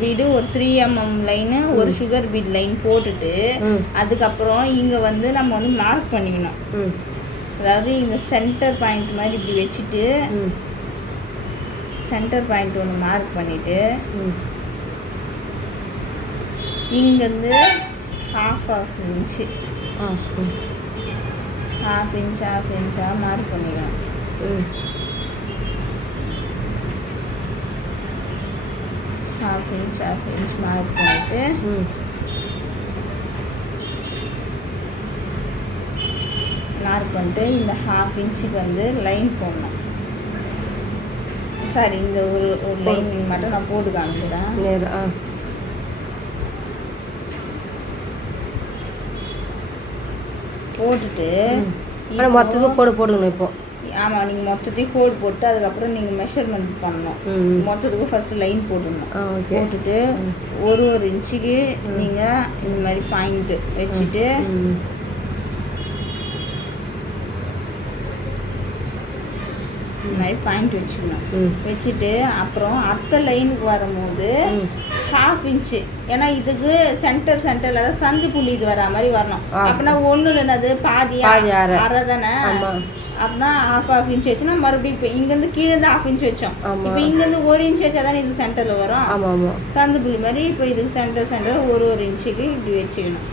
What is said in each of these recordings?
Bead ஒரு 3 mm line ஒரு sugar beat line போட்டுட்டு அதுக்கப்புறம் இங்கே வந்து நம்ம வந்து மார்க் பண்ணிக்கணும். அதாவது இந்த சென்டர் பாயிண்ட் மாதிரி இப்படி வச்சுட்டு சென்டர் பாயிண்ட் ஒன்று மார்க் பண்ணிவிட்டு இங்கேருந்து half inch half inch mark பண்ணிக்கலாம். half inch மார்க் பண்ணிட்டு இந்த half inch வந்து லைன் போடணும். சரி, இந்த ஒரு லைன் மட்டும் நான் போட்டு காமிக்கிறேன். போட்டுட்டு மொத்தத்துக்கு கோடு போடணும். இப்போ ஆமாம், நீங்கள் மொத்தத்தையும் கோடு போட்டு அதுக்கப்புறம் நீங்கள் மெஷர்மெண்ட் பண்ணணும். மொத்தத்துக்கு ஃபஸ்ட்டு லைன் போட்டுடணும். போட்டுட்டு ஒரு இன்ச்சுக்கு நீங்கள் இந்த மாதிரி பாயிண்ட்டு வச்சுட்டு இந்த மாதிரி பாயிண்ட் வச்சுக்கணும். வச்சுட்டு அப்புறம் அடுத்த லைனுக்கு வரும்போது half inch, ஏன்னா இதுக்கு சென்டரில் தான் சந்தி புள்ளி இது வர மாதிரி வரணும். அப்படின்னா ஒன்றும் இல்லைனது பாதி அரை தானே. அப்படின்னா half inch வச்சுன்னா மறுபடியும் இப்போ இங்கேருந்து கீழேருந்து half inch வச்சோம். இப்போ இங்கேருந்து 1 inch வச்சா தானே இது சென்டரில் வரும். சந்து புள்ளி மாதிரி இப்போ இதுக்கு சென்டர் ஒரு இன்ச்சுக்கு இப்படி வச்சுக்கணும்.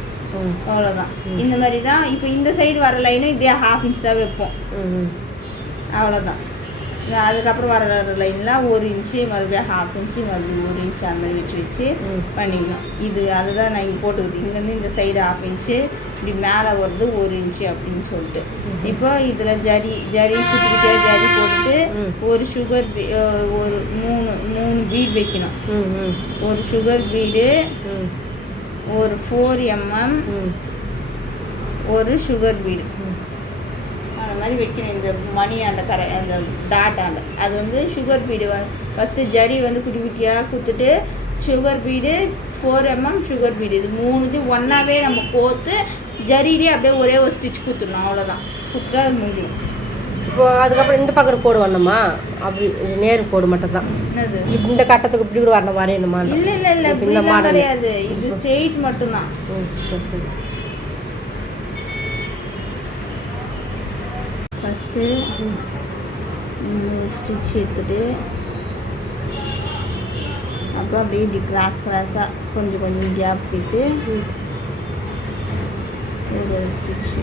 அவ்வளோதான். இந்த மாதிரி தான் இப்போ இந்த சைடு வர லைனும் இதே half inch தான் வைப்போம். அவ்வளோதான். அதுக்கப்புறம் வர லைன்லாம் 1 inch, மறுபடியும் half inch, மறுபடியும் 1 inch அந்த மாதிரி வச்சு பண்ணிக்கணும். அதுதான் நான் இங்கே போட்டுக்குது. இங்கேருந்து இந்த சைடு half inch, இப்படி மேலே வருது 1 inch அப்படின்னு சொல்லிட்டு. இப்போ இதில் ஜரி குட்டிக்கிட்டே ஜரி போட்டுட்டு ஒரு சுகர் ஒரு 3 பீட் வைக்கணும். ஒரு சுகர் பீடு, ஒரு 4 mm ஒரு சுகர் பீடு அந்த மாதிரி வைக்கணும். இந்த மணி அந்த டாட் அது வந்து சுகர் பீடு ஃபஸ்ட்டு ஜரி வந்து குட்டி குட்டியாக கொடுத்துட்டு sugar bead 4 mm sugar bead இது 3 ஒன்றாவே நம்ம கோர்த்து ஜரியிலே அப்படியே ஒரே ஒரு ஸ்டிச் கொடுத்துடணும். அவ்வளோதான். கொடுத்துட்டா அது முடிஞ்சிடும். இப்போ அதுக்கப்புறம் இந்த பக்கம் கோடு வரணுமா? அப்படி நேரு கோடு மட்டும் தான். என்னது இந்த கட்டத்துக்கு இப்படி கூட வரணும் வரையணுமா? இல்லை இந்த மாதிரி கிடையாது. இது ஸ்ட்ரெயிட் மட்டும்தான். சரி. ஃபஸ்ட்டு ஸ்டிச் எடுத்துட்டு அப்புறம் அப்படியே இப்படி கிராஸாக கொஞ்சம் கேப் விட்டு ஒரு ஸ்டிச்சு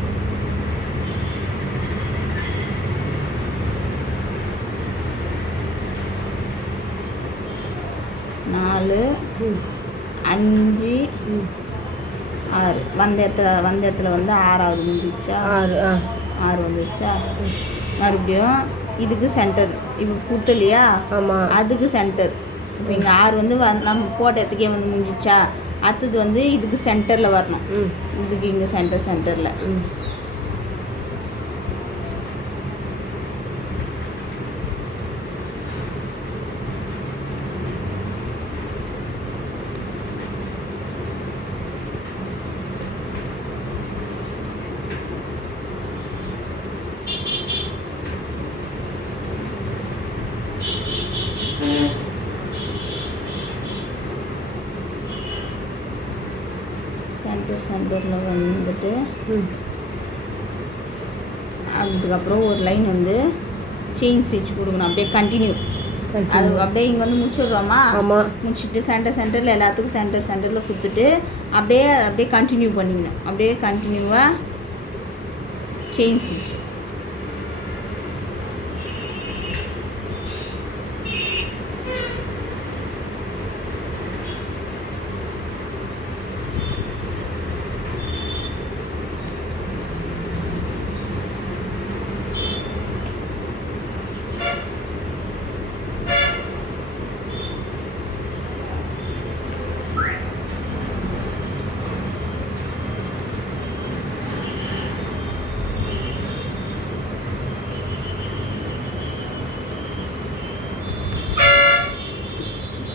நாலு 5 6 வந்த இடத்துல வந்து 6ஆவது முடிஞ்சிச்சா? 6 வந்துச்சா? மறுபடியும் இதுக்கு சென்டர் இப்போ குட்டலையா? அதுக்கு சென்டர். இப்போ இங்கே 6 வந்து நம்ம போட்ட இடத்துக்கே வந்து முடிஞ்சிச்சா? அடுத்தது வந்து இதுக்கு சென்டரில் வரணும். இதுக்கு இங்கே சென்டரில் சென்டரில் வந்துட்டு அதுக்கப்புறம் ஒரு லைன் வந்து செயின் ஸ்டிச் கொடுக்கணும். அப்படியே கண்டினியூ. அது அப்படியே இங்கே வந்து முடிச்சிடுறோமா? முடிச்சுட்டு சென்டரில் எல்லாத்துக்கும் சென்டரில் கொடுத்துட்டு அப்படியே கண்டினியூ பண்ணிக்கணும். அப்படியே கண்டினியூவாக செயின் ஸ்டிச்.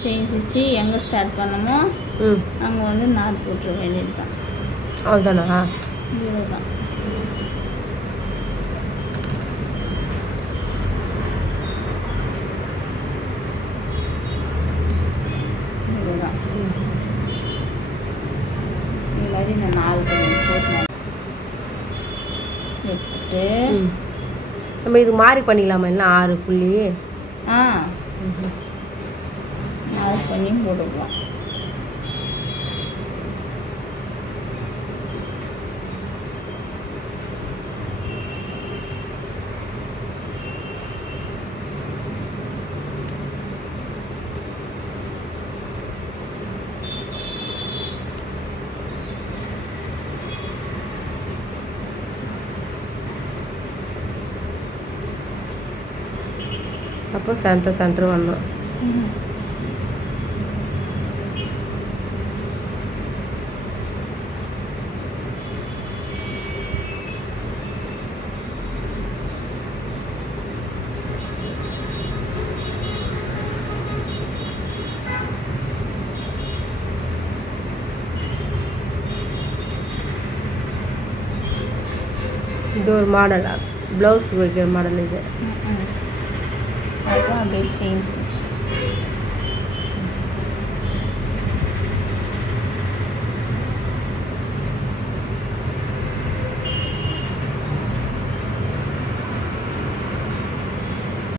செயின் ஸ்டிச்சு எங்கே ஸ்டார்ட் பண்ணமோ அங்கே வந்து நாட் போட்டுற வேண்டியது தான். அவ்வளோதானா? இவ்வளோதான். இதுதான் மாதிரி நான் 4 துணி போட்டு எடுத்துட்டு நம்ம இது மாறி பண்ணிக்கலாமா என்ன 6 புள்ளி மார்க் பண்ணி போட்டுக்கலாம். அப்போ சென்டர் வரணும். இது ஒரு மாடல், ப்ளவுஸுக்கு வைக்கிற மாடல் இது. அப்புறம் அப்படியே செயின் ஸ்டிச்